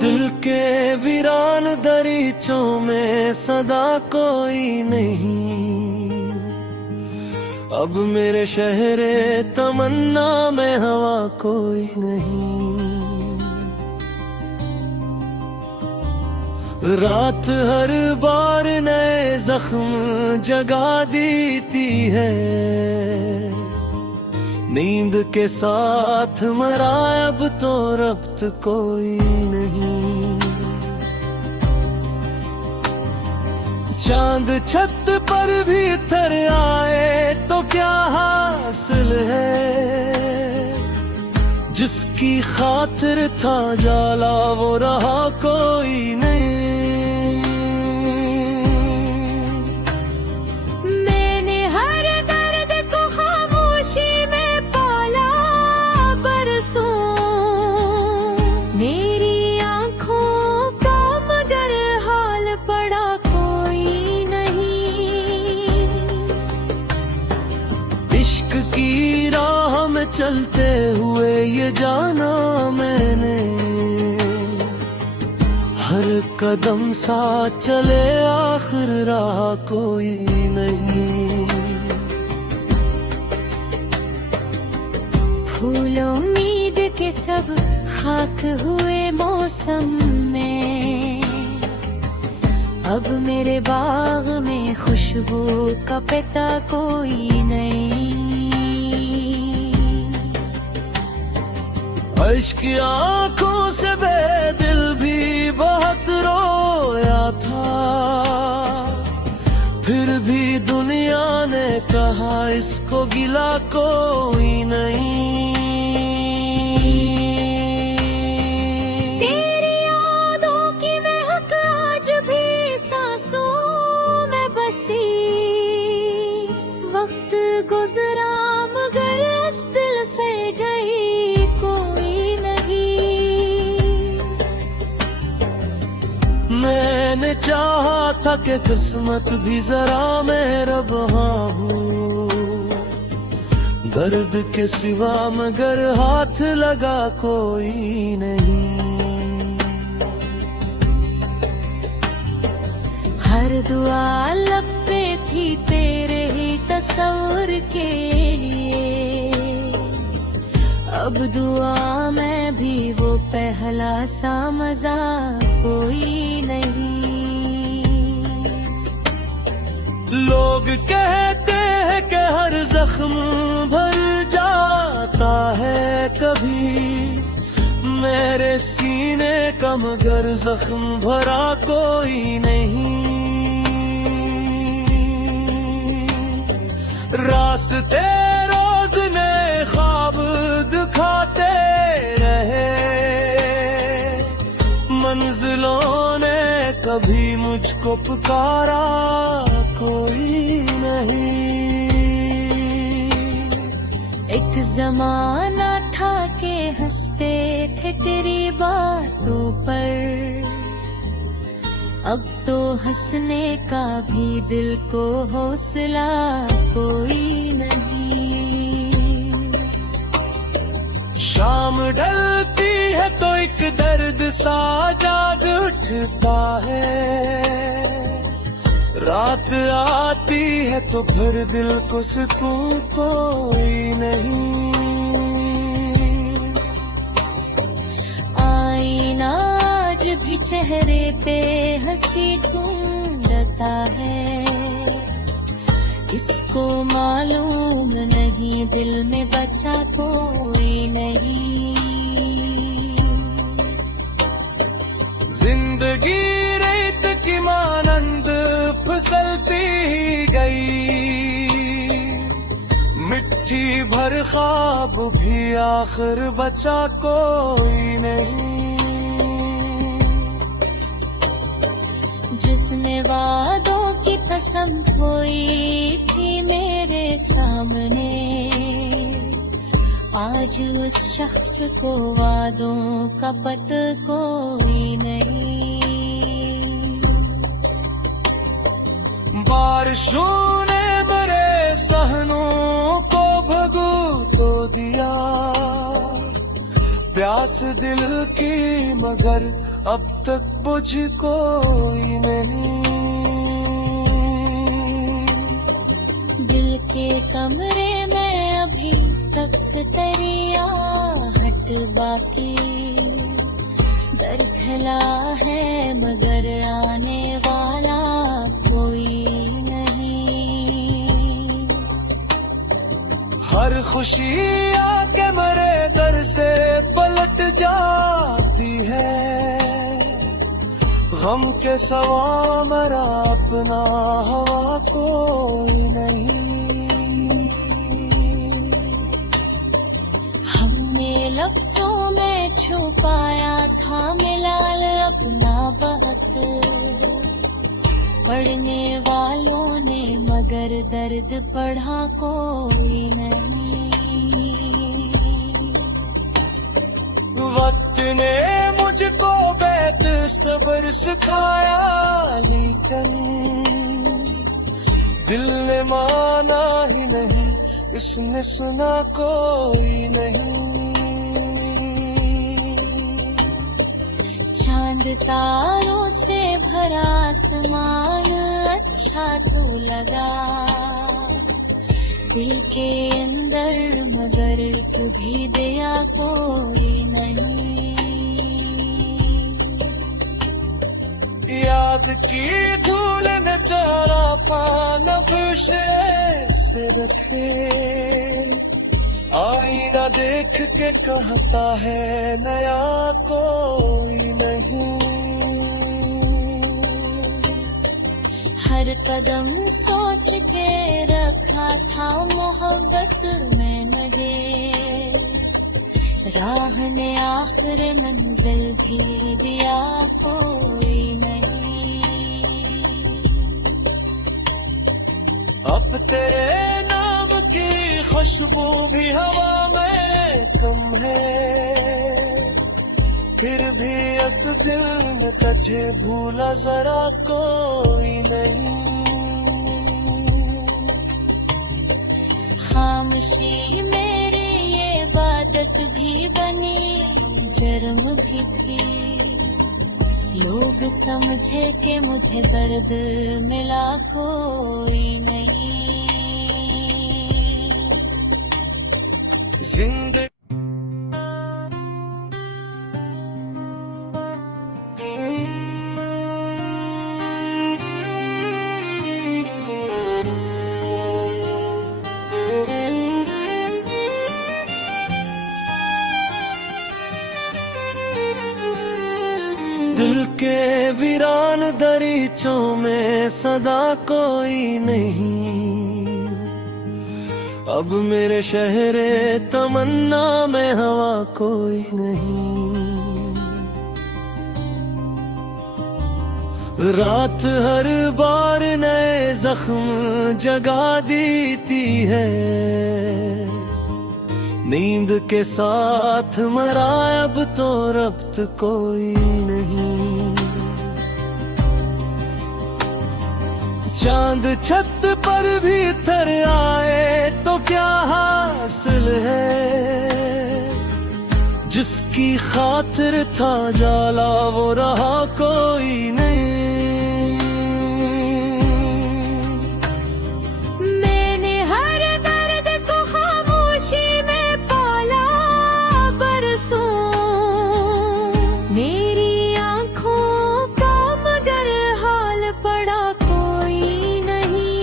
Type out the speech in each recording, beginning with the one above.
दिल के वीरान दरीचों में सदा कोई नहीं, अब मेरे शहरे तमन्ना में हवा कोई नहीं। रात हर बार नए जख्म जगा देती है, नींद के साथ मरा अब तो रब्त कोई नहीं। चांद छत पर भी उतर आए तो क्या हासिल है, जिसकी खातिर था जाला वो रहा कोई नहीं। इश्क की राह में चलते हुए ये जाना मैंने, हर कदम साथ चले आखिर राह कोई नहीं। फूल उम्मीद के सब खाक हुए मौसम में, अब मेरे बाग में खुशबू का पता कोई नहीं। इश्क की आंखों से बेदिल भी बहुत रोया था, फिर भी दुनिया ने कहा इसको गिला कोई नहीं। गुजरा मगर इस दिल से गई कोई नहीं। मैंने चाहा था कि किस्मत भी जरा मेरा बहा हूँ, दर्द के सिवा मगर हाथ लगा कोई नहीं। हर दुआ लब पे थी तेरे ही तस्वीर के लिए, अब दुआ में भी वो पहला सा मजा कोई नहीं। लोग कहते हैं कि हर जख्म भर जाता है कभी, मेरे सीने का मगर जख्म भरा कोई नहीं। रास्ते रोज ने ख्वाब दिखाते रहे, मंजिलों ने कभी मुझको पुकारा कोई नहीं। एक जमाना था के हंसते थे तेरी बातों पर, अब तो हंसने का भी दिल को हौसला कोई नहीं। शाम ढलती है तो एक दर्द सा जाग उठता है, रात आती है तो फिर दिल को सुकून कोई नहीं। आईना आज भी चेहरे पे हंसी ढूंढता है, इसको मालूम नहीं दिल में बचा कोई नहीं। जिंदगी रेत की मानंद फिसलती ही गई, मिट्टी भर ख्वाब भी आखिर बचा कोई नहीं। जिसने वादों की कसम खोई थी मेरे सामने, आज उस शख्स को वादों का पता कोई नहीं। बारिशों ने मेरे सहनों को भगो तो दिया, प्यास दिल की मगर अब तक बुझ कोई नहीं। दिल के कमरे में अभी तक तरिया हट बाकी, दर फैला है मगर आने वाला कोई नहीं। हर खुशी आके मेरे दर से पलट जाती है, गम के सवा मेरा अपना हवा कोई नहीं। हमने लफ्जों में छुपाया था मिलाल अपना वक्त, पढ़ने वालों ने मगर दर्द पढ़ा कोई नहीं। वक्त ने मुझको बैत सब्र सिखाया, लेकिन दिल ने माना ही नहीं, इसने सुना कोई नहीं। चांद तारों से भरा आसमान अच्छा तो लगा दिल के अंदर, मगर तू भी दिया कोई नहीं। याद की धूल न चेहरा पान खुशे से रखे, आईना देख के कहता है नया कोई नहीं। हर कदम सोच के रखा था मोहब्बत में लगे, राह ने आखिर मंजिल भी दिया कोई नहीं। अब तेरे नाम की खुशबू भी हवा में कम है, फिर भी इस दिल में तुझे भूला जरा कोई नहीं। खामोशी मेरी ये इबादत भी बनी, जुर्म भी थी, लोग समझे कि मुझे दर्द मिला कोई नहीं। जिंदगी दिल के वीरान दरीचों में सदा कोई नहीं, अब मेरे शहरे तमन्ना में हवा कोई नहीं। रात हर बार नए जख्म जगा देती है, नींद के साथ मरा अब तो रब्त कोई नहीं। चांद छत पर भी उतर आए तो क्या हासिल है, जिसकी खातिर था जाला वो रहा कोई नहीं। मैंने हर दर्द को खामोशी में पाला बरसों, मेरी आंखों का मगर हाल पड़ा कोई नहीं।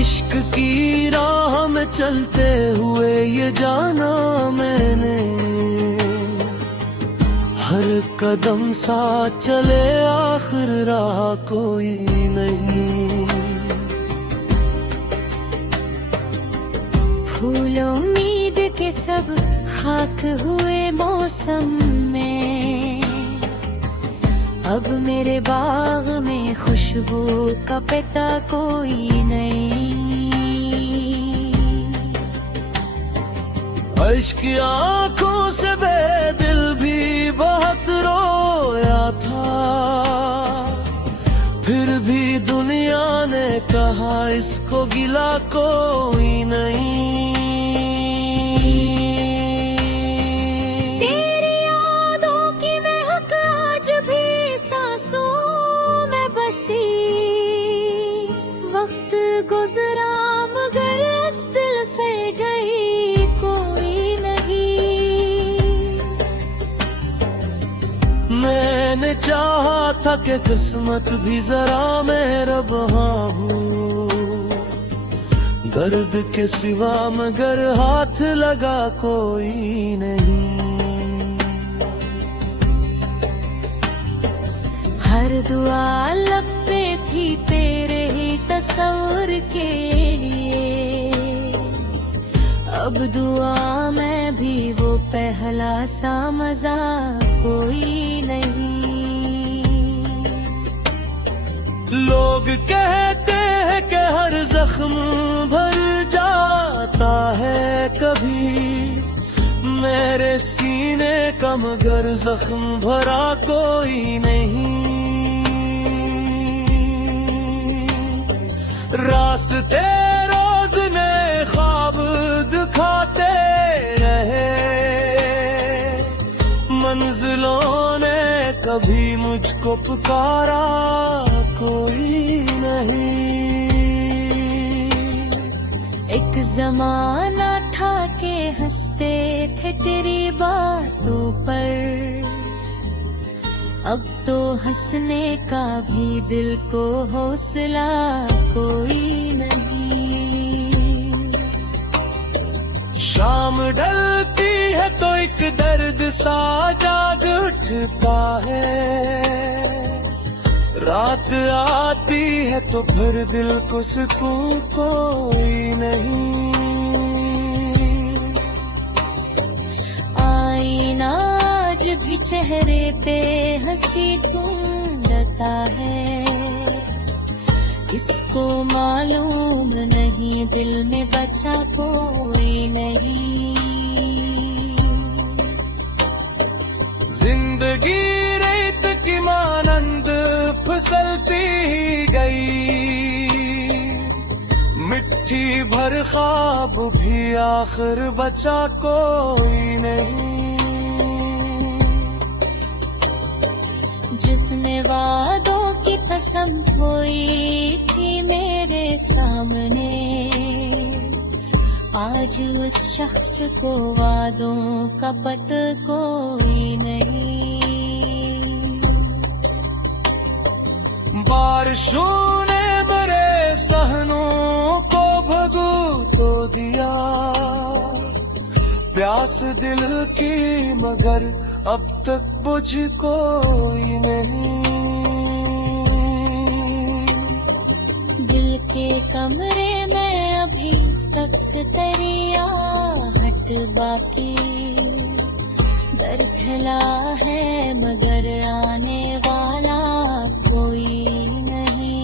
इश्क की राह में चलते हुए ये जाना मैंने, हर कदम साथ चले आखिर राह कोई नहीं। फूल उम्मीद के सब खाक हुए मौसम में, अब मेरे बाग में खुशबू का पता कोई नहीं। इश्क की आंखों से बेदिल भी बहुत रोया था, फिर भी दुनिया ने कहा इसको गिला कोई नहीं। चाहा था कि किस्मत भी जरा मेरा बहा हूँ, दर्द के सिवा मगर हाथ लगा कोई नहीं। हर दुआ लब पे थी तेरे ही तस्वीर के लिए, अब दुआ में भी वो पहला सा मजा कोई नहीं। लोग कहते हैं कि हर जख्म भर जाता है कभी, मेरे सीने का मगर जख्म भरा कोई नहीं। रास्ते रोज ने ख्वाब दिखाते रहे, मंजिलों ने कभी मुझको पुकारा कोई नहीं। एक जमाना था के हंसते थे तेरी बातों पर, अब तो हंसने का भी दिल को हौसला कोई नहीं। शाम ढलती है तो एक दर्द सा जाग उठता है, रात आती है तो फिर दिल को सुकून कोई नहीं। आईना आज भी चेहरे पे हंसी ढूंढता है, इसको मालूम नहीं दिल में बचा कोई नहीं। जिंदगी रेत की मानंद फिसलती ही गई, मिट्टी भर ख्वाब भी आखिर बचा कोई नहीं। जिसने वादों की कसम खोई थी मेरे सामने, आज उस शख्स को वादों का पता कोई नहीं। बारिशों ने मेरे सहनों को भगो तो दिया, प्यास दिल की मगर अब तक बुझ कोई नहीं। दिल के कमरे में अभी तक तेरी आहट बाकी, दर खिला है मगर आने वाला कोई नहीं।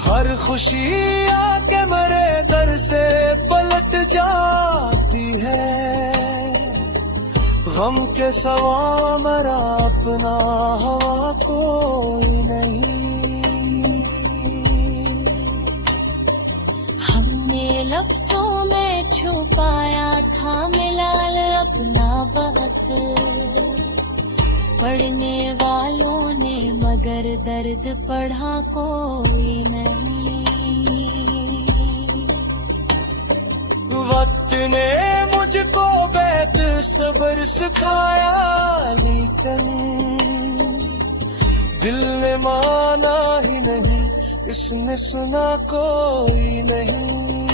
हर खुशी आके मेरे दर से पलट जाती है, गम के सवा मेरा अपना हवा कोई नहीं। हमने लफ्जों में छुपाया था मिलाल अपना वक्त, पढ़ने वालों ने मगर दर्द पढ़ा कोई नहीं। वक्त ने मुझको बैत सब्र सिखाया, लेकिन दिल ने माना ही नहीं, इसने सुना कोई नहीं।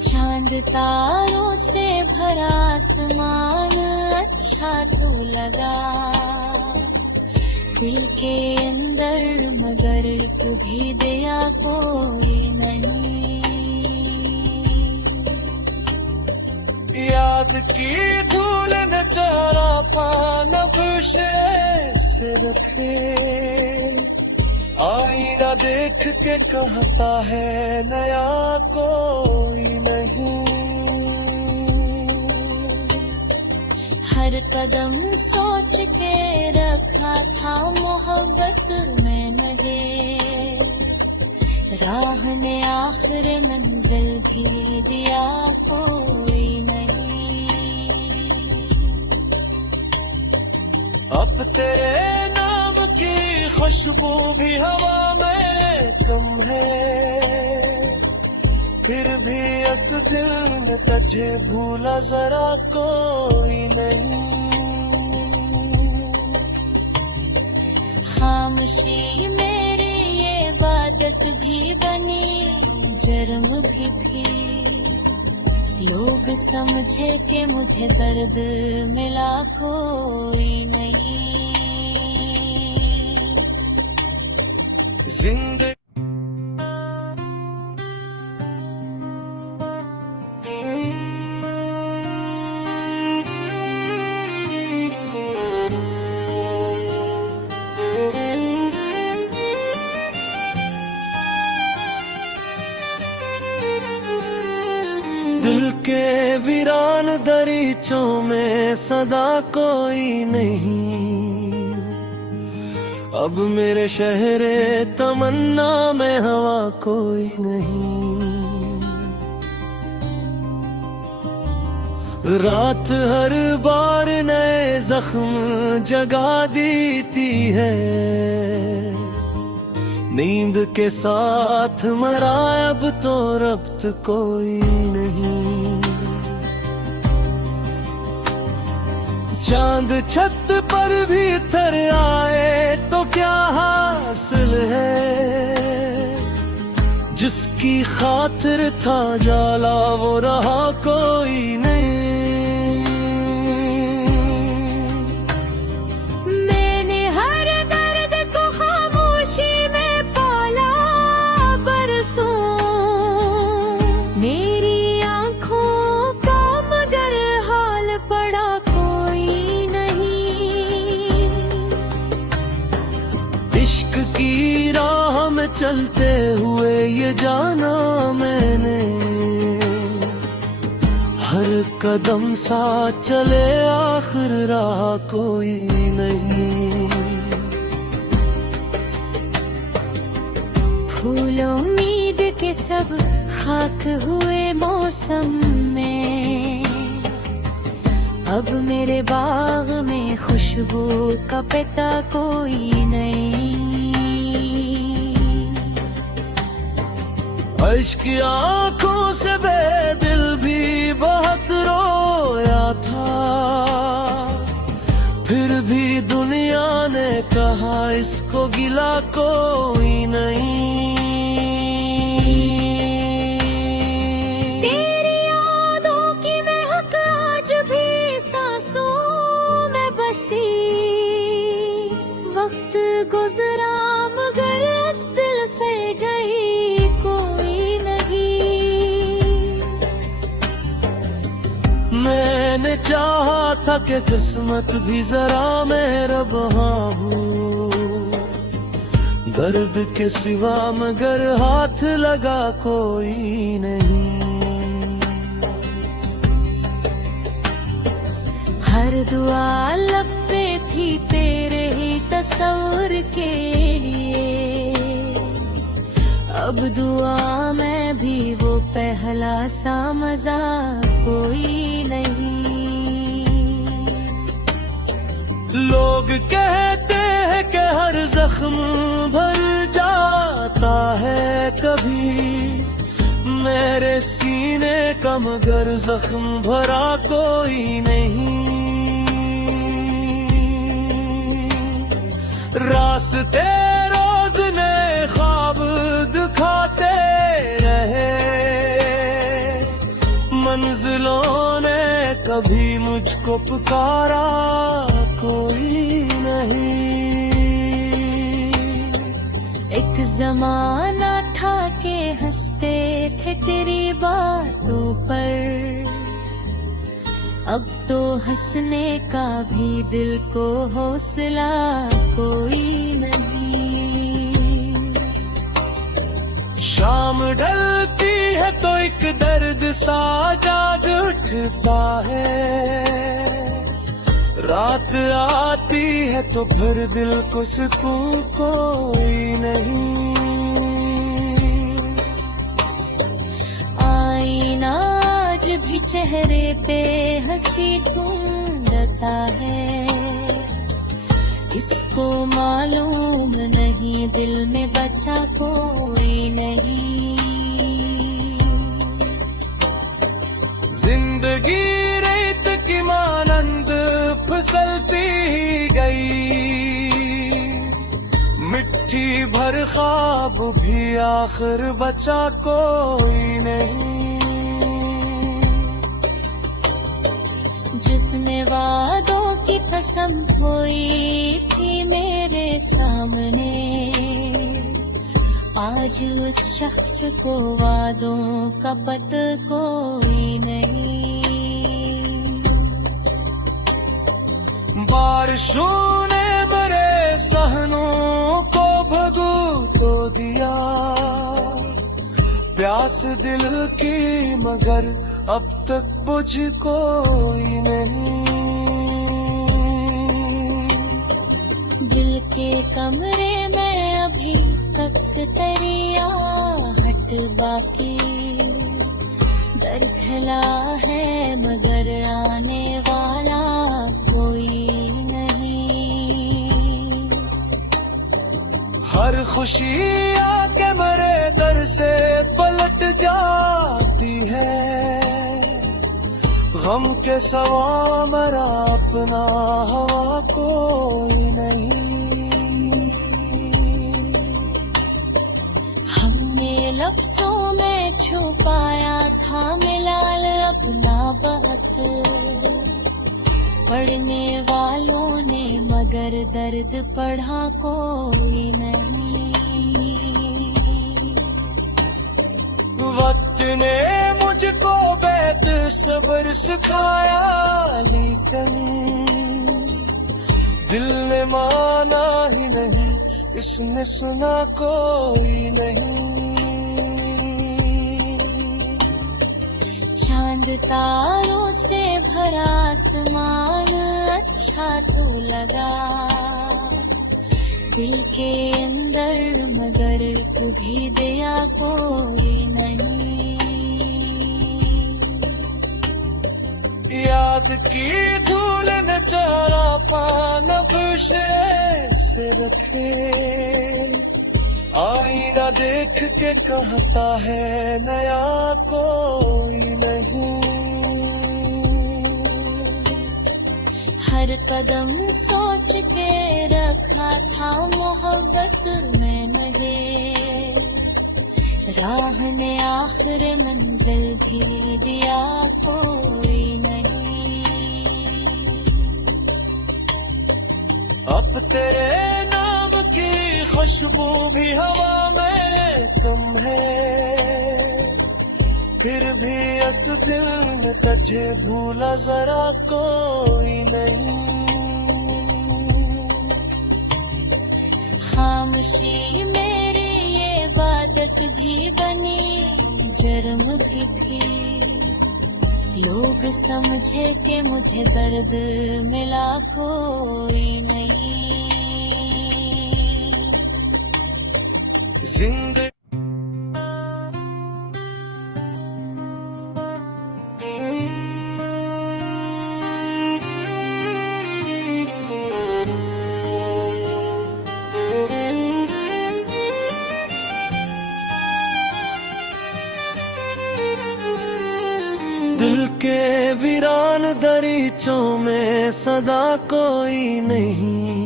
चांद तारों से भरा आसमान अच्छा तो लगा, दिल के अंदर मगर तू भी दया कोई नहीं। याद की धूल न चेहरा पान खुश से रखे, आईना देख के कहता है नया कोई नहीं। हर कदम सोच के रखा था मोहब्बत में लगे, राह ने आखिर मंजिल भी दिया कोई नहीं। अब तेरे नाम की खुशबू भी हवा में कम है, फिर भी इस दिल में तुझे भूला जरा कोई नहीं। खामोशी मेरी ये इबादत भी बनी, जुर्म भी थी। लोग समझे कि मुझे दर्द मिला कोई नहीं। जिंदगी दिल के वीरान दरीचों में सदा कोई नहीं। अब मेरे शहरे तमन्ना में हवा कोई नहीं। रात हर बार नए जख्म जगा देती है। नींद के साथ मरा अब तो रब्त कोई नहीं। चांद छत पर भी तर आए तो क्या हासिल है। जिसकी खातिर था जाला वो रहा कोई नहीं। मैंने हर दर्द को खामोशी में पाला बरसों। मेरी आंखों का मगर हाल पड़ा कोई नहीं। इश्क की राह में चलते हुए ये जाना मैंने। हर कदम साथ चले आखिर राह कोई नहीं। फूल उम्मीद के सब खाक हुए मौसम में। अब मेरे बाग में खुशबू का पता कोई नहीं। इश्क की आंखों से बेदिल भी बहुत रोया था। फिर भी दुनिया ने कहा इसको गिला कोई नहीं। तेरी यादों की महक आज भी सांसों में बसी। वक्त गुजरा मगर इस दिल से गई कोई नहीं। मैंने चाहा था कि किस्मत भी जरा मेरा बहाँ हो। दर्द के सिवा मगर हाथ लगा कोई नहीं। हर दुआ लब पे थी तेरे ही तस्वीर के लिए। अब दुआ में भी वो पहला सा मजा कोई नहीं। लोग कहते हैं कि हर जख्म भर जाता है कभी। मेरे सीने का मगर जख्म भरा कोई नहीं। रास्ते रोज नए ख्वाब दिखाते रहे। मंजिलों ने कभी मुझको पुकारा कोई नहीं। एक जमाना था के हंसते थे तेरी बातों पर। अब तो हंसने का भी दिल को हौसला कोई नहीं। शाम ढलती है तो एक दर्द सा जाग उठता है। रात आती है तो फिर दिल को सुकून कोई नहीं। आईना आज भी चेहरे पे हंसी ढूंढता है। इसको मालूम नहीं दिल में बचा कोई नहीं। की रेत की मानंद फिसलती ही गई। मिट्टी भर ख्वाब भी आखिर बचा कोई नहीं। जिसने वादों की कसम खोई थी मेरे सामने, आज उस शख्स को वादों का पता कोई नहीं। बारिशों ने मेरे सहनों को भगू तो दिया, प्यास दिल की मगर अब तक बुझ कोई नहीं। दिल के कमरे में अभी तक तरिया हट बाकी, दरखला है मगर आने वाला कोई नहीं। हर खुशी आके मेरे दर से पलट जाती है, गम के सवा मेरा अपना हवा कोई नहीं। हमने लफ्जों में छुपाया था मिलाल अपना बात, पढ़ने वालों ने मगर दर्द पढ़ा कोई नहीं। वक्त ने मुझको बैत सब्र सिखाया, लेकिन दिल ने माना ही नहीं, इसने सुना कोई नहीं। चांद तारों से भरा आसमान अच्छा तो लगा, दिल के अंदर मगर कभी दिया कोई नहीं। याद की धूल न चेहरा पानब से रखे, आईना देख के कहता है नया कोई नहीं। हर कदम सोच के रखा था मोहब्बत में लगे, राह ने आखिर मंजिल भी दिया कोई नहीं। अब तेरे नाम की खुशबू भी हवा में कम है, फिर भी इस दिल में तुझे भूला जरा कोई नहीं। खामोशी मेरी ये इबादत भी बनी, जुर्म भी थी, लोग समझे कि मुझे दर्द मिला कोई नहीं। जिंदगी दिल के वीरान दरीचों में सदा कोई नहीं,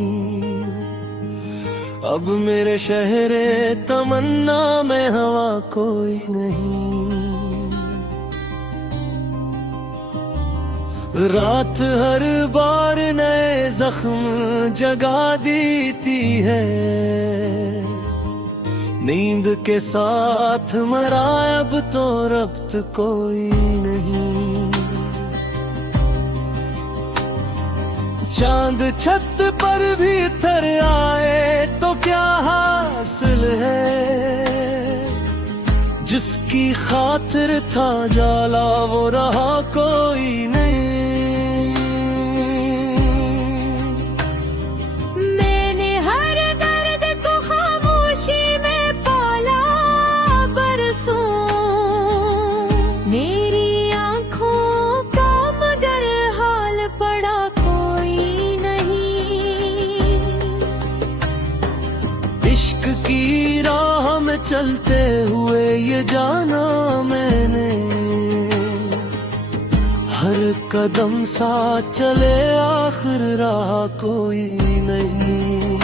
अब मेरे शहरे तमन्ना में हवा कोई नहीं। रात हर बार नए जख्म जगा देती है, नींद के साथ मरा अब तो रब्त कोई नहीं। चांद छत पर भी उतर आए तो क्या हासिल है, जिसकी खातिर था जाला वो रहा कोई नहीं। मैंने हर दर्द को खामोशी में पाला बरसों, मेरी आंखों का मगर हाल पड़ा कोई नहीं। इश्क की राह में चलते हुए ये जाना मैंने, हर एक कदम सा चले आखिर राह कोई नहीं।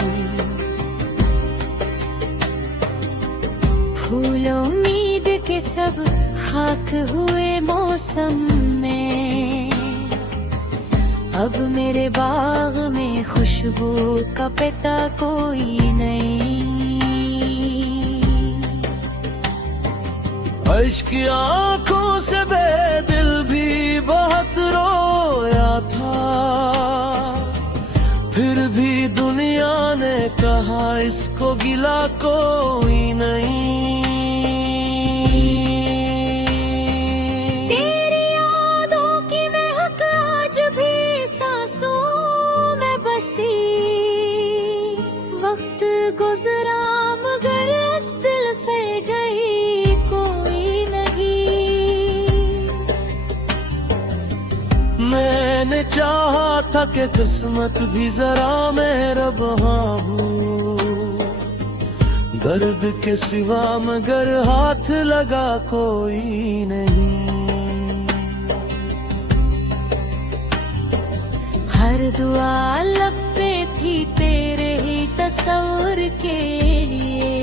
फूल उम्मीद के सब खाक हुए मौसम में, अब मेरे बाग में खुशबू का पता कोई नहीं। इश्क की आंखों से बेदिल भी बहुत रोया था, फिर भी दुनिया ने कहा इसको गिला कोई नहीं। तेरी यादों की महक आज भी सांसों में बसी, वक्त गुजरा मगर इस दिल से गई कोई नहीं। मैंने चाहा था कि किस्मत भी जरा मेहरबां हूँ, दर्द के सिवा मगर हाथ लगा कोई नहीं। हर दुआ लब पे थी तेरे ही तस्वीर के लिए,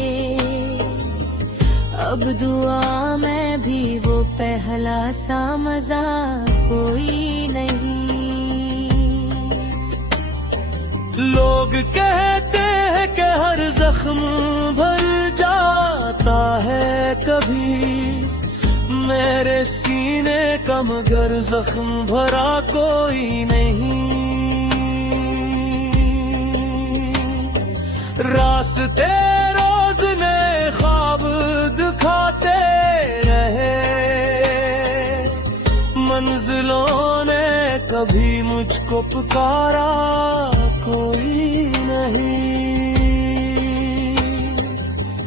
अब दुआ में भी वो पहला सा मजा कोई नहीं। लोग कहते हैं कि हर जख्म भर जाता है कभी, मेरे सीने का मगर जख्म भरा कोई नहीं। रास्ते रोज ने ख्वाब दिखाते रहे, मंजिलों ने कभी मुझको पुकारा कोई नहीं।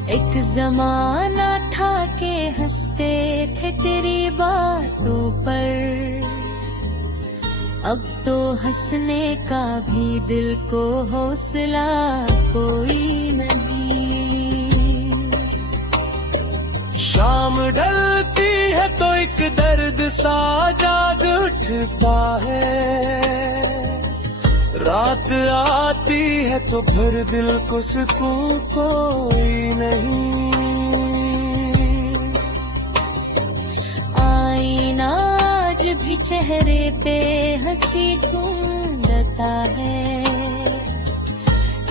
एक जमाना था के हंसते थे तेरी बातों पर, अब तो हंसने का भी दिल को हौसला कोई नहीं। शाम ढलती है तो एक दर्द सा जाग उठता है, रात आती है तो फिर दिल को सुकून कोई नहीं। आईना आज भी चेहरे पे हंसी ढूंढता है,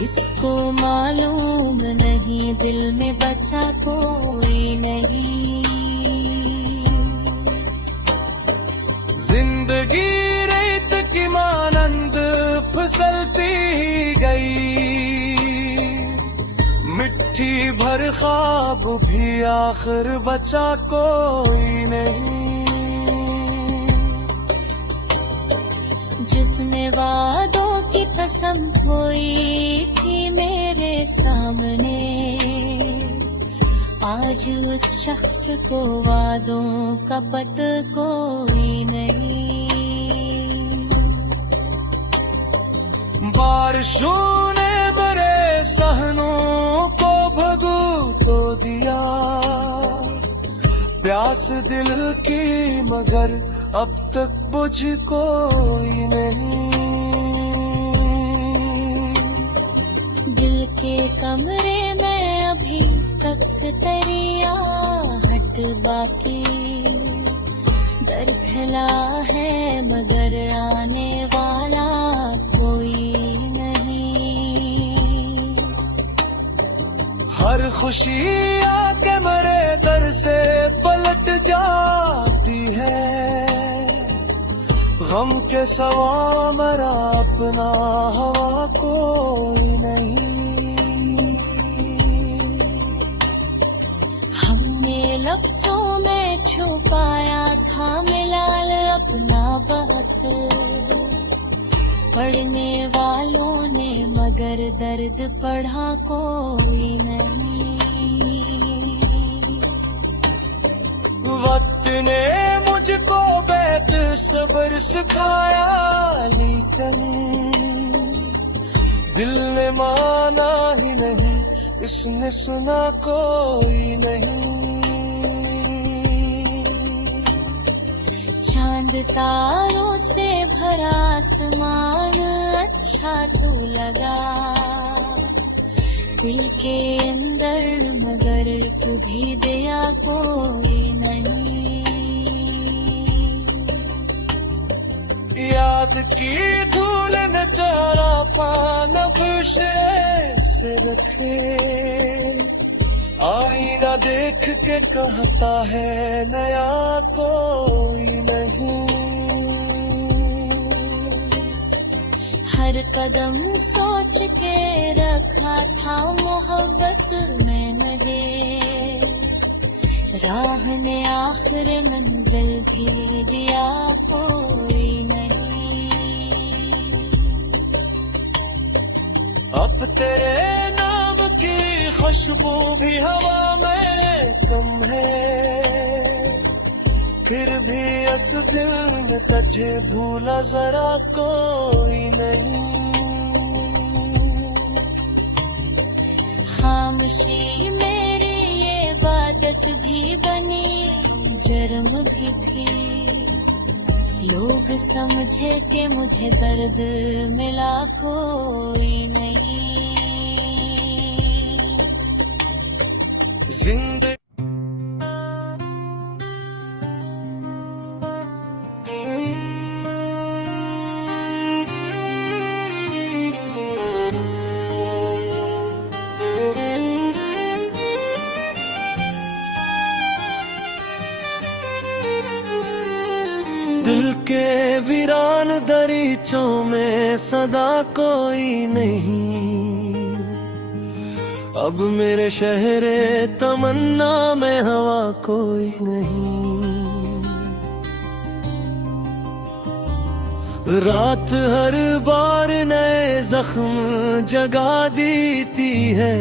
इसको मालूम नहीं दिल में बचा कोई नहीं। जिंदगी रेत की मानंद फिसलती ही गई, मिट्टी भर ख्वाब भी आखिर बचा कोई नहीं। जिसने वादों की कसम खोई थी मेरे सामने, आज उस शख्स को वादों का पता कोई नहीं। बारिशों ने मेरे सहनों को भगो तो दिया, प्यास दिल की मगर अब तक बुझ कोई नहीं। दिल के कमरे में अभी तक तेरी आहट बाकी, दर फैला है मगर आने वाला कोई नहीं। हर खुशी आके मेरे दर से पलट जाती है, गम के सवा मेरा अपना हवा कोई नहीं। हमने लफ्जों में छुपाया था मिलाल अपना बहुत, पढ़ने वालों ने मगर दर्द पढ़ा कोई नहीं। वक्त ने मुझको बैत सब्र सिखाया, लेकिन दिल ने माना ही नहीं, इसने सुना कोई नहीं। चांद चंद तारों से भरा आसमान अच्छा तो लगा दिल के अंदर, मगर तू भी दिया कोई नहीं। याद की धूल न चारा पान खुश से रखे, आईना देख के कहता है नया कोई नहीं। हर कदम सोच के रखा था मोहब्बत में नहीं, राह ने आखिर मंजिल भी दिया कोई नहीं। अब तेरे नाम की खुशबू भी हवा में कम है, फिर भी इस दिल में तुझे भूला जरा कोई नहीं। खामोशी मेरी ये इबादत भी बनी, जुर्म भी थी। लोग समझे कि मुझे दर्द मिला कोई नहीं। जिंदगी दिल के वीरान दरीचों में सदा कोई नहीं, अब मेरे शहरे तमन्ना में हवा कोई नहीं। रात हर बार नए जख्म जगा देती है,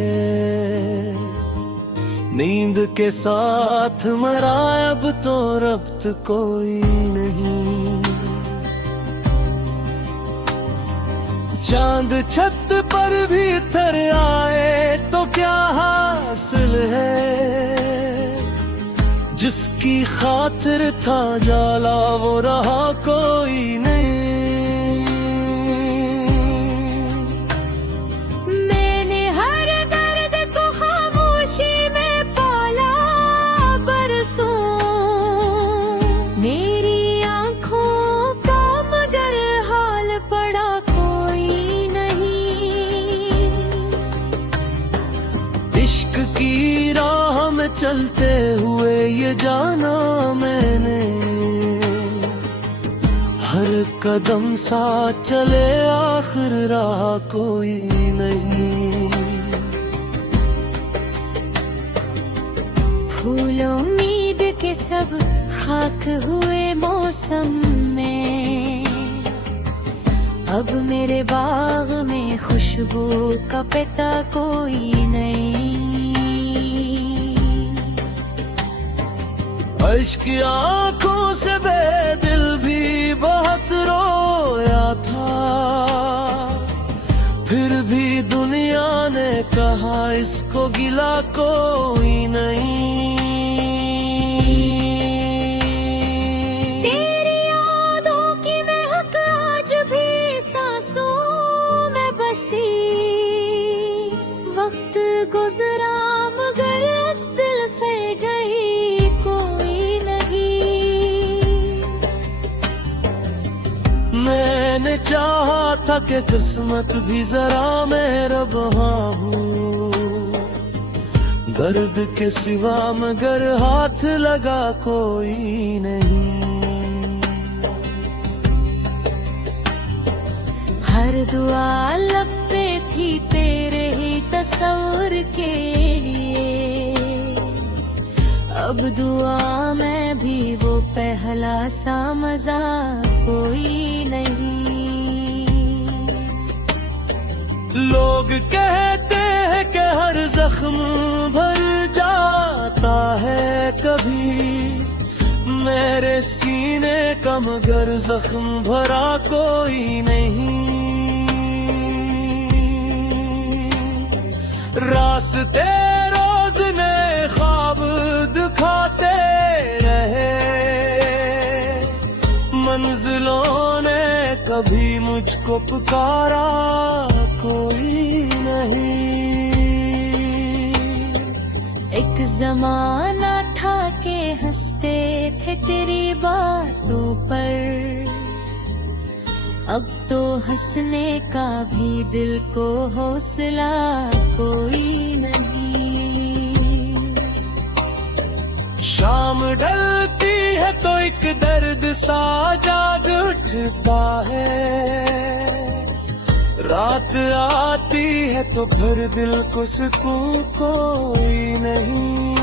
नींद के साथ मरा अब तो रब्त कोई नहीं। चांद छत पर भी उतर आए तो क्या हासिल है, जिसकी खातिर था जाला वो रहा कोई नहीं। मैंने हर दर्द को खामोशी में पाला बरसों, मेरी आंखों का मगर हाल पड़ा कोई नहीं। इश्क की राह में चलते हुए ये जाना मैंने, हर कदम साथ चले आखिर राह कोई नहीं। फूल उम्मीद के सब खाक हुए मौसम में, अब मेरे बाग में खुशबू का पता कोई नहीं। इश्क की आंखों से बेदिल भी बहुत रोया था, फिर भी दुनिया ने कहा इसको गिला कोई नहीं। तेरी यादों की महक आज भी सांसों में बसी, वक्त गुजरा मगर इस दिल से गई कोई नहीं। मैंने चाहा था कि किस्मत भी जरा मेरा बहा हूँ, दर्द के सिवा मगर हाथ लगा कोई नहीं। हर दुआ लब पे थी तेरे ही तस्वीर के लिए, अब दुआ में भी वो पहला सा मजा कोई नहीं। लोग कहते हैं कि हर जख्म भर जाता है कभी, मेरे सीने का मगर जख्म भरा कोई नहीं। रास्ते रोज नए ख्वाब दिखाते रहे, कभी मुझको पुकारा कोई नहीं। एक जमाना था के हंसते थे तेरी बातों पर, अब तो हंसने का भी दिल को हौसला कोई नहीं। शाम ढलती है तो एक दर्द सा जाग उठता है, रात आती है तो फिर दिल को सुकून कोई नहीं।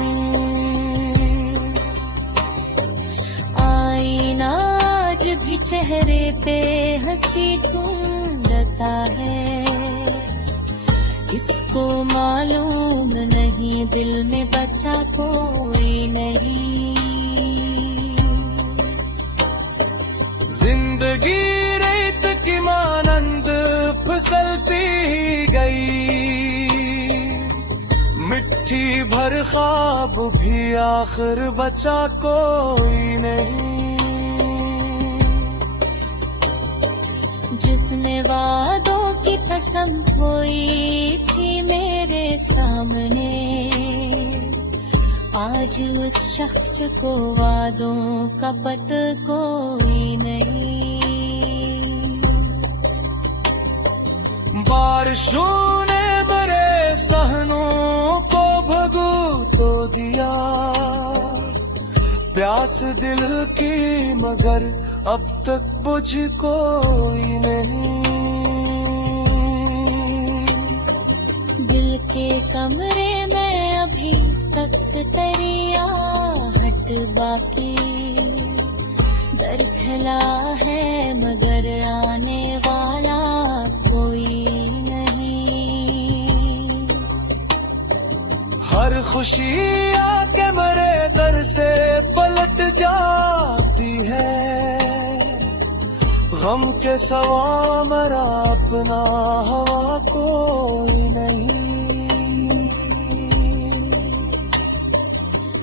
आईना आज भी चेहरे पे हंसी ढूंढता है, इसको मालूम नहीं दिल में बचा कोई नहीं। जिंदगी रेत की मानंद फिसलती गई, मिट्टी भर ख्वाब भी आखिर बचा कोई नहीं। जिसने वादों की कसम खोई थी मेरे सामने, आज उस शख्स को वादों का पता कोई नहीं। बारिशों ने मेरे सहनों को भगो तो दिया, प्यास दिल की मगर अब तक बुझ कोई नहीं। दिल के कमरे में अभी तक तेरी आहट बाकी, दर खिला है मगर आने वाला कोई नहीं। हर खुशी आके मेरे दर से पलट जाती है, गम के सवा मेरा अपना हवा कोई नहीं।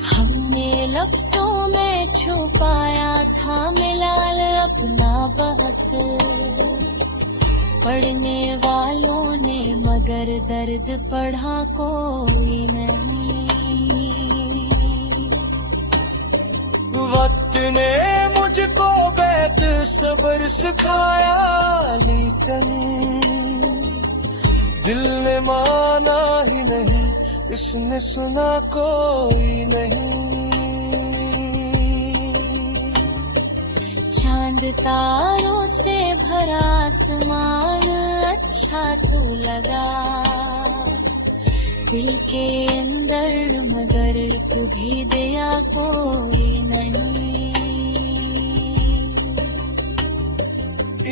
हमने लफ्जों में छुपाया था मिलाल अपना बात, पढ़ने वालों ने मगर दर्द पढ़ा कोई नहीं। वक्त ने मुझको बैत सब्र सिखाया, लेकिन दिल ने माना ही नहीं, इसने सुना कोई नहीं। चांद तारों से भरा आसमान अच्छा तो लगा, दिल के अंदर मगर तू भी दया कोई नहीं।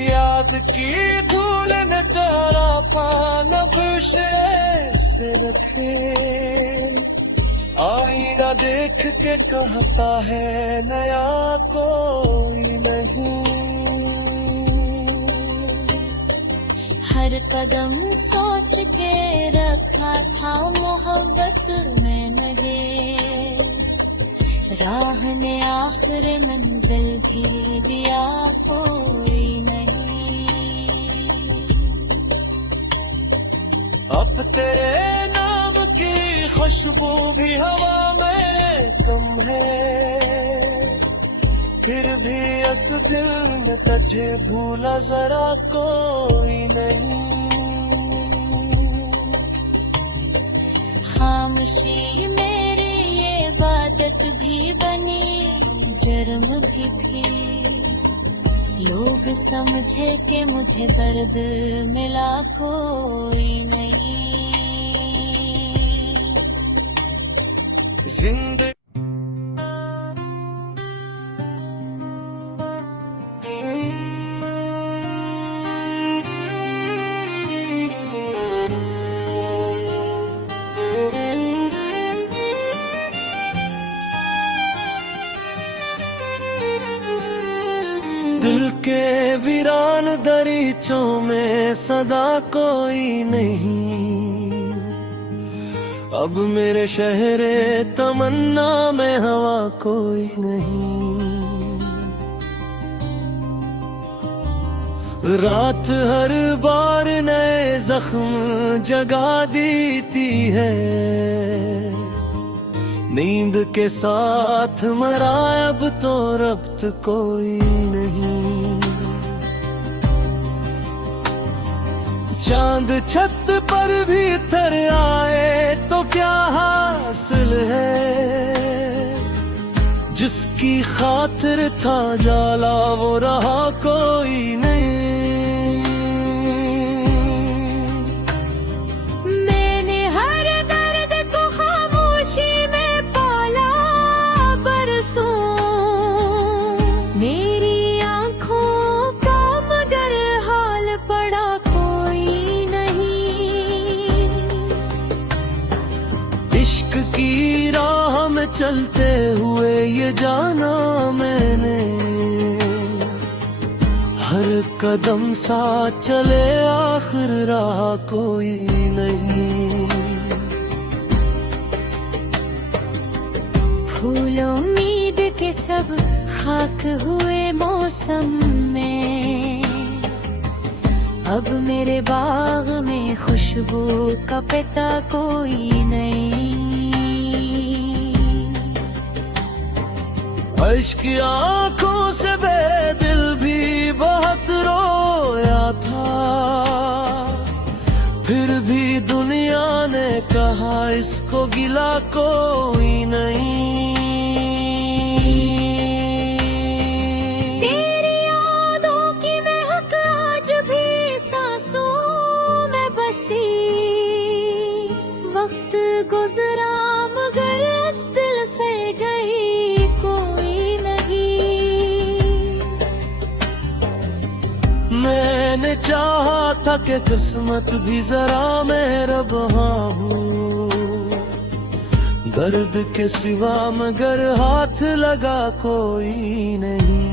याद की धूल न चेहरा पान से रखे, आईना देख के कहता है नया कोई नहीं। हर कदम सोच के रखा था मोहब्बत में लगे, राह ने आखिर मंजिल भी दिया कोई नहीं। अब तेरे नाम की खुशबू भी हवा में कम है, फिर भी इस दिल में तुझे भूला जरा कोई नहीं। खामोशी मेरी ये इबादत भी बनी, जुर्म भी थी, लोग समझे कि मुझे दर्द मिला कोई नहीं। जिंदगी दिल के वीरान दरीचों में सदा कोई नहीं, अब मेरे शहरे तमन्ना में हवा कोई नहीं। रात हर बार नए जख्म जगा देती है, नींद के साथ मरा अब तो रब्त कोई नहीं। चांद छत पर भी तर आए तो क्या हासिल है, जिसकी खातिर था जाला वो रहा कोई नहीं। मैंने हर दर्द को खामोशी में पाला बरसों, मेरी आंखों का मगर हाल पड़ा कोई नहीं। इश्क की राह में चलते हुए ये जाना मैंने, हर कदम साथ चले आखिर राह कोई नहीं। फूल उम्मीद के सब खाक हुए मौसम में, अब मेरे बाग में खुशबू का पता कोई नहीं। इश्क की आंखों से बेदिल भी बहुत रोया था, फिर भी दुनिया ने कहा इसको गिला कोई नहीं। तेरी यादों की महक आज भी सांसों में बसी, वक्त गुजरा मगर इस दिल से गई कोई नहीं। मैंने चाहा था कि किस्मत भी जरा मेहरबां हूँ, दर्द के सिवा मगर हाथ लगा कोई नहीं।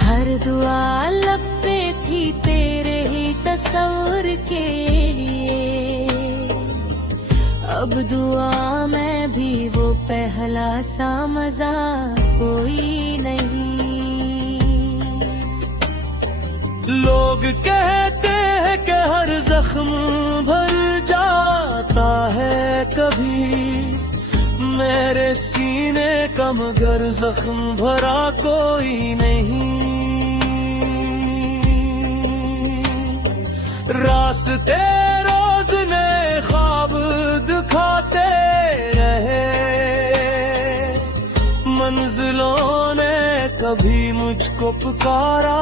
हर दुआ लब पे थी तेरे ही तस्वीर के लिए, अब दुआ में भी वो पहला सा मजा कोई नहीं। लोग कहते हैं कि हर जख्म भर जाता है कभी, मेरे सीने का मगर जख्म भरा कोई नहीं। रास्ते रोज नए ख्वाब दिखाते रहे, मंजिलों ने कभी मुझको पुकारा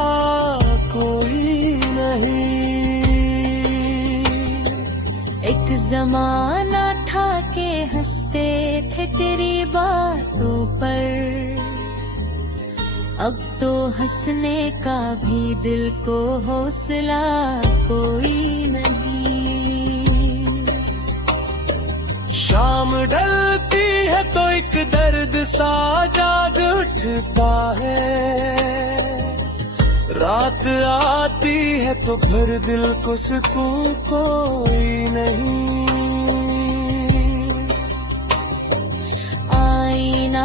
कोई नहीं। एक जमाना था के हंसते थे तेरी बातों पर, अब तो हंसने का भी दिल को हौसला कोई नहीं। शाम ढलती है तो एक दर्द सा जाग उठता है, रात आती है तो फिर दिल को सुकून कोई नहीं। आईना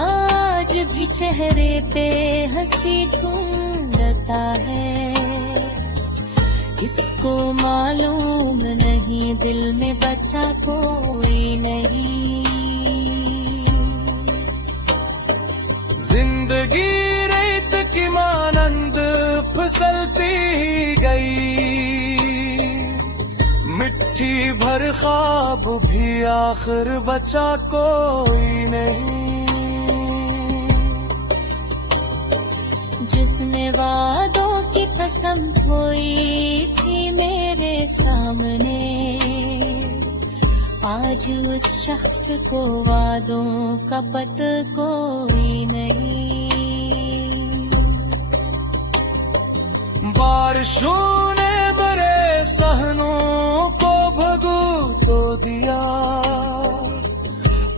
आज भी चेहरे पे हंसी ढूंढता है, इसको मालूम नहीं दिल में बचा कोई नहीं। जिंदगी रेत की मानंद फिसलती गई, मिट्टी भर ख्वाब भी आखिर बचा कोई नहीं। जिसने वादों की कसम खोई थी मेरे सामने, आज उस शख्स को वादों का पता कोई नहीं। बारिशों ने मेरे सहनों को भगो तो दिया,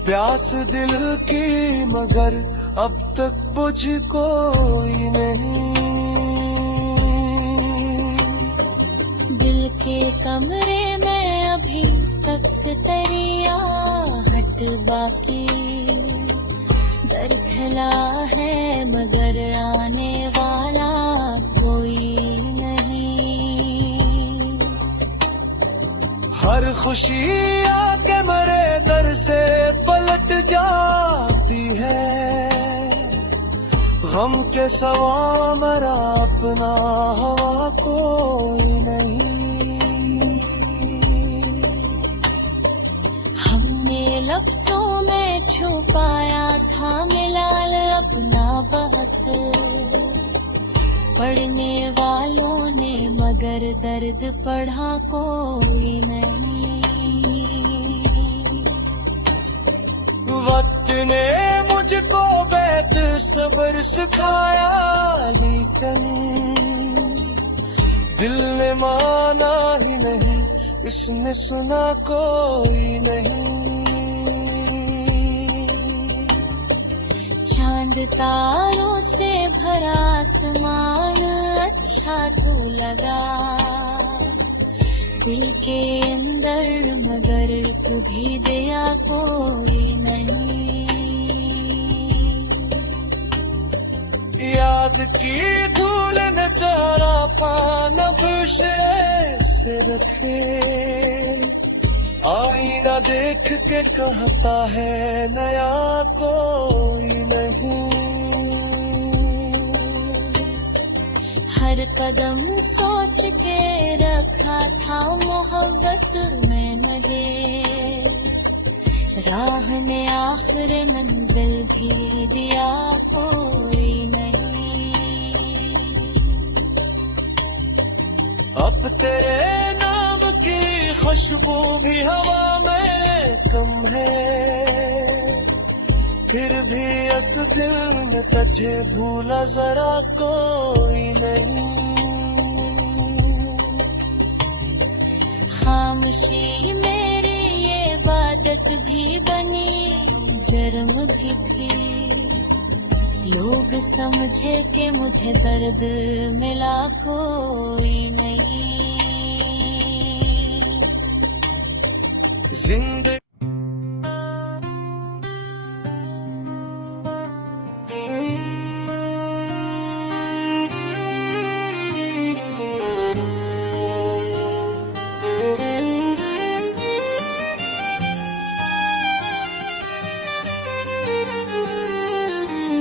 प्यास दिल की मगर अब तक बुझ कोई नहीं। दिल के कमरे में अभी तक तेरी आहट बाकी, दर खिला है मगर आने वाला कोई नहीं। हर खुशी आके मेरे दर से पलट जाती है, गम के सवा मेरा अपना हवा कोई नहीं। हमने लफ्जों में छुपाया था मिलाल अपना बहुत, पढ़ने वालों ने मगर दर्द पढ़ा कोई नहीं। वक्त ने मुझको बैत सब्र सिखाया, लेकिन दिल ने माना ही नहीं, इसने सुना कोई नहीं। चांद तारों से भरा आसमान अच्छा तो लगा दिल के अंदर, मगर तुझे दिया कोई नहीं। याद की धूल न चारा पान से रखे, आईना देख के कहता है नया कोई नहीं। हर कदम सोच के रखा था मोहब्बत में लगे, राह में आखिर मंजिल भी दिया कोई नहीं। अब तेरे नाम की खुशबू भी हवा में कम है, फिर भी इस दिल में तुझे भूला जरा कोई नहीं। खामोशी मेरी ये इबादत भी बनी, जुर्म भी थी, लोग समझे कि मुझे दर्द मिला कोई नहीं। जिंदगी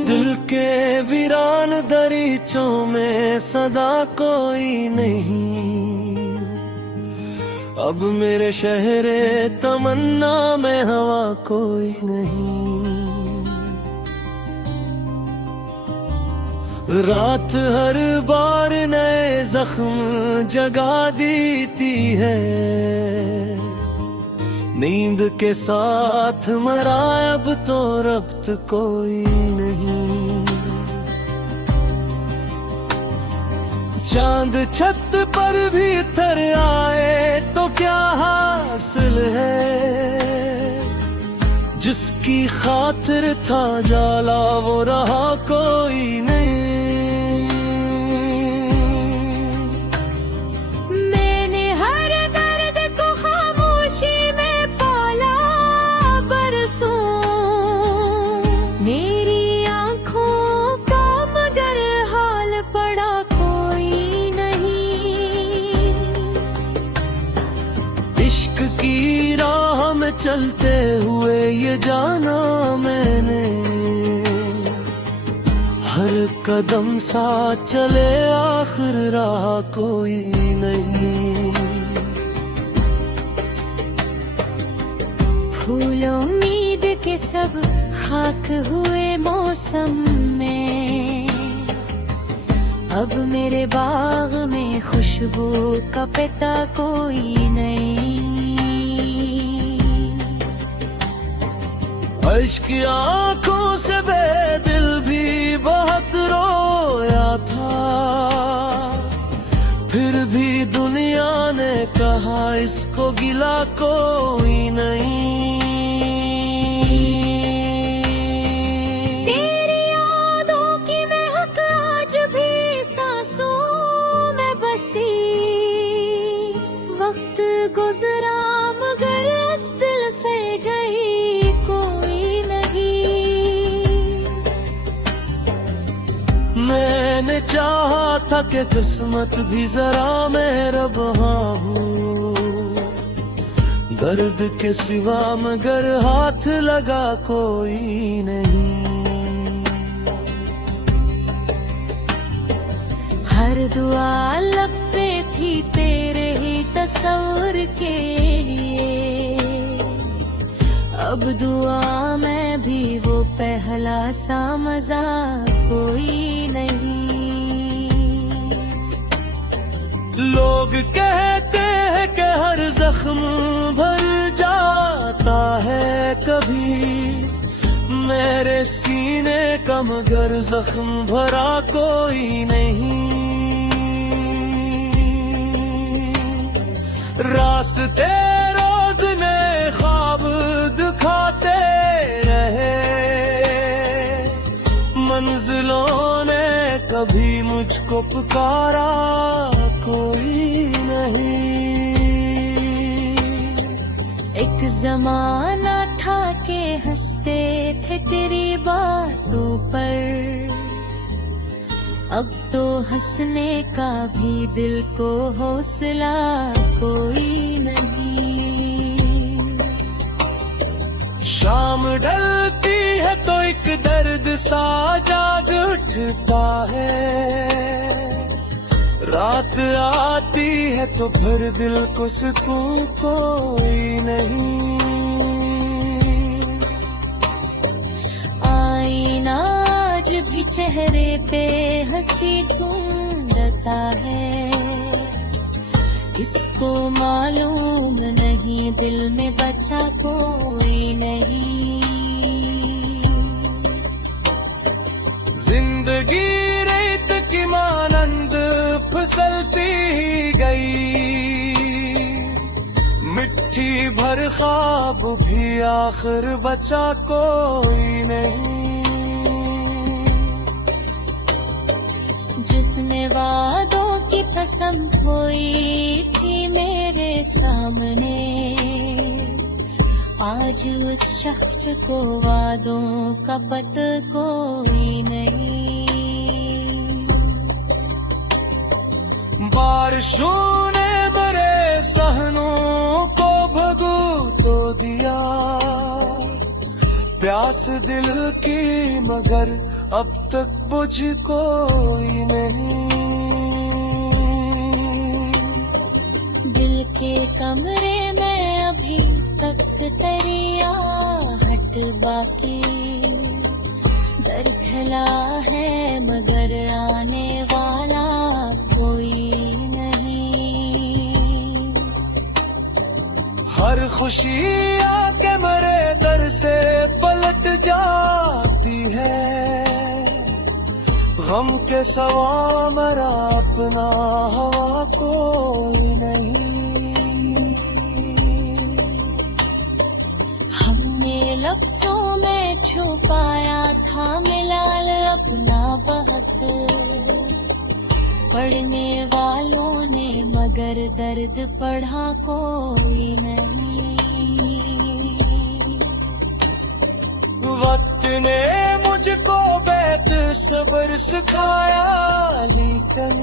दिल के वीरान दरीचों में सदा कोई नहीं, अब मेरे शहरे तमन्ना में हवा कोई नहीं। रात हर बार नए जख्म जगा देती है, नींद के साथ मरा अब तो रब्त कोई नहीं। चांद छत पर भी उतर आए तो क्या हासिल है, जिसकी खातिर था जाला वो रहा कोई नहीं। मैंने हर दर्द को खामोशी में पाला बरसों, मेरी आंखों का मगर हाल पड़ा कोई नहीं। इश्क की राह में चलते हुए ये जाना मैंने, हर कदम साथ चले आखिर राह कोई नहीं। फूल उम्मीद के सब खाक हुए मौसम में, अब मेरे बाग में खुशबू का पता कोई नहीं। इश्क की आंखों से बेदिल भी बहुत रोया था, फिर भी दुनिया ने कहा इसको गिला कोई नहीं। तेरी यादों की महक आज भी सांसों में बसी, वक्त गुजरा मगर इस दिल से गई कोई नहीं। मैंने चाहा था कि किस्मत भी जरा मैं रब हाँ हूँ, दर्द के सिवा मगर हाथ लगा कोई नहीं। हर दुआ लब पे थी तेरे ही तस्वीर के लिए, अब दुआ में भी वो पहला सा मजा कोई नहीं। लोग कहते हैं कि हर जख्म भर जाता है कभी, मेरे सीने का मगर जख्म भरा कोई नहीं। रास्ते रोज ने ख्वाब दिखाते रहे, मंजिलों ने कभी मुझको पुकारा कोई नहीं। एक जमाना था के हंसते थे तेरी बातों पर, अब तो हंसने का भी दिल को हौसला कोई नहीं। शाम ढलती है तो एक दर्द सा जाग उठता है, रात आती है तो फिर दिल को सुकून कोई नहीं। आईना आज भी चेहरे पे हंसी ढूंढता है, इसको मालूम नहीं दिल में बचा कोई नहीं। जिंदगी रेत की मानंद फिसलती गई, मिट्टी भर ख्वाब भी आखिर बचा कोई नहीं। जिसने वादों की कसम खोई थी मेरे सामने, आज उस शख्स को वादों का पता कोई नहीं। बारिशों ने मेरे सहनों को भगो तो दिया, प्यास दिल की मगर अब तक बुझ कोई नहीं। दिल के कमरे में अभी तक तेरी आहट बाकी, दर खिला है मगर आने वाला कोई नहीं। हर खुशी आके मेरे दर से पलट जाती है, गम के सवा मेरा अपना हवा कोई नहीं। हमने लफ्जों में छुपाया था मिलाल अपना बहुत, पढ़ने वालों ने मगर दर्द पढ़ा कोई नहीं। वक्त ने मुझको बैत सब्र सिखाया, लेकिन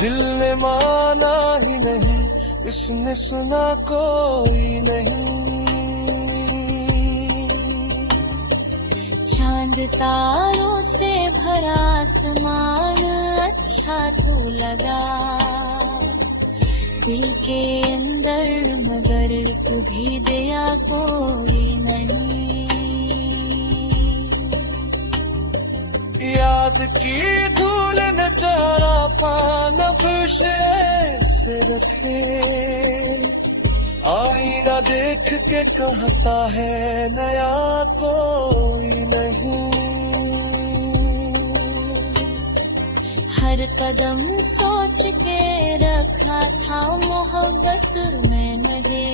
दिल ने माना ही नहीं, इसने सुना कोई नहीं। चांद तारों से भरा आसमान अच्छा तो लगा, दिल के अंदर मगर कभी दया कोई नहीं। याद की धूल न चेहरा पान से रखे, आईना देख के कहता है नया कोई नहीं। हर कदम सोच के रखा था मोहब्बत में लगे,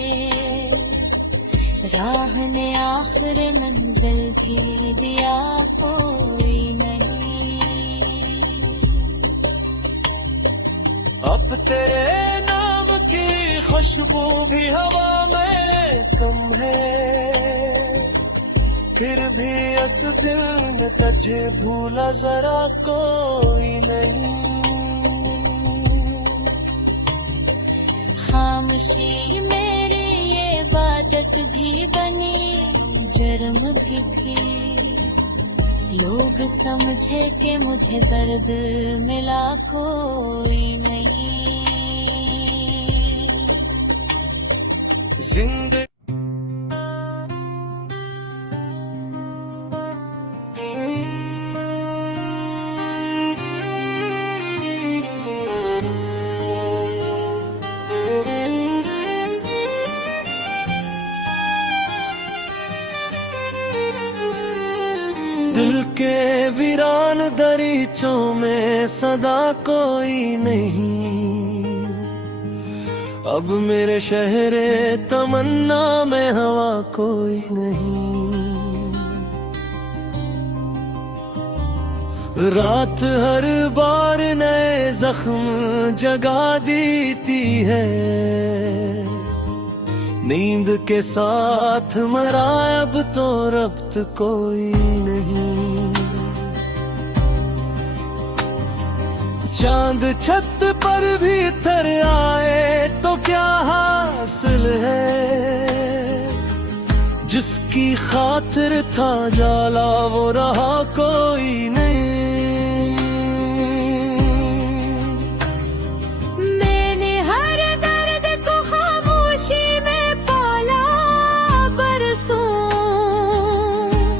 राह ने आखिर मंजिल भी दिया कोई नहीं। अब तेरे नाम की खुशबू भी हवा में कम है, फिर भी इस दिल में तुझे भूला जरा कोई नहीं। खामोशी मेरी ये इबादत भी बनी, जुर्म भी थी। लोग समझे कि मुझे दर्द मिला कोई नहीं। जिंदगी दिल के वीरान दरीचों में सदा कोई नहीं। अब मेरे शहरे तमन्ना में हवा कोई नहीं। रात हर बार नए जख्म जगा देती है। नींद के साथ मरा अब तो रब्त कोई नहीं। चांद छत पर भी तर आए तो क्या हासिल है। जिसकी खातिर था जाला वो रहा कोई नहीं। मैंने हर दर्द को खामोशी में पाला बरसों।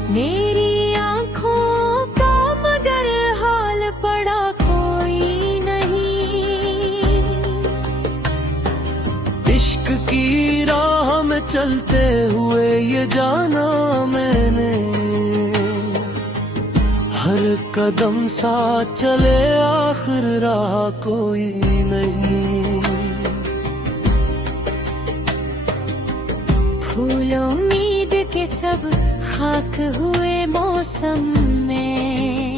मेरी आंखों का मगर हाल पड़ा कोई नहीं। इश्क की राह में चलते हुए ये जाना मैंने। हर कदम साथ चले आखिर राह कोई नहीं। फूल उम्मीद के सब खाक हुए मौसम में।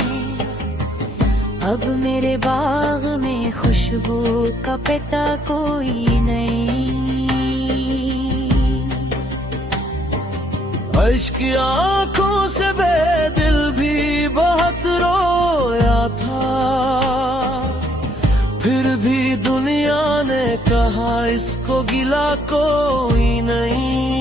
अब मेरे बाग में खुशबू का पता कोई नहीं। इश्क की आंखों से बेदिल भी बहुत रोया था। फिर भी दुनिया ने कहा इसको गिला कोई नहीं।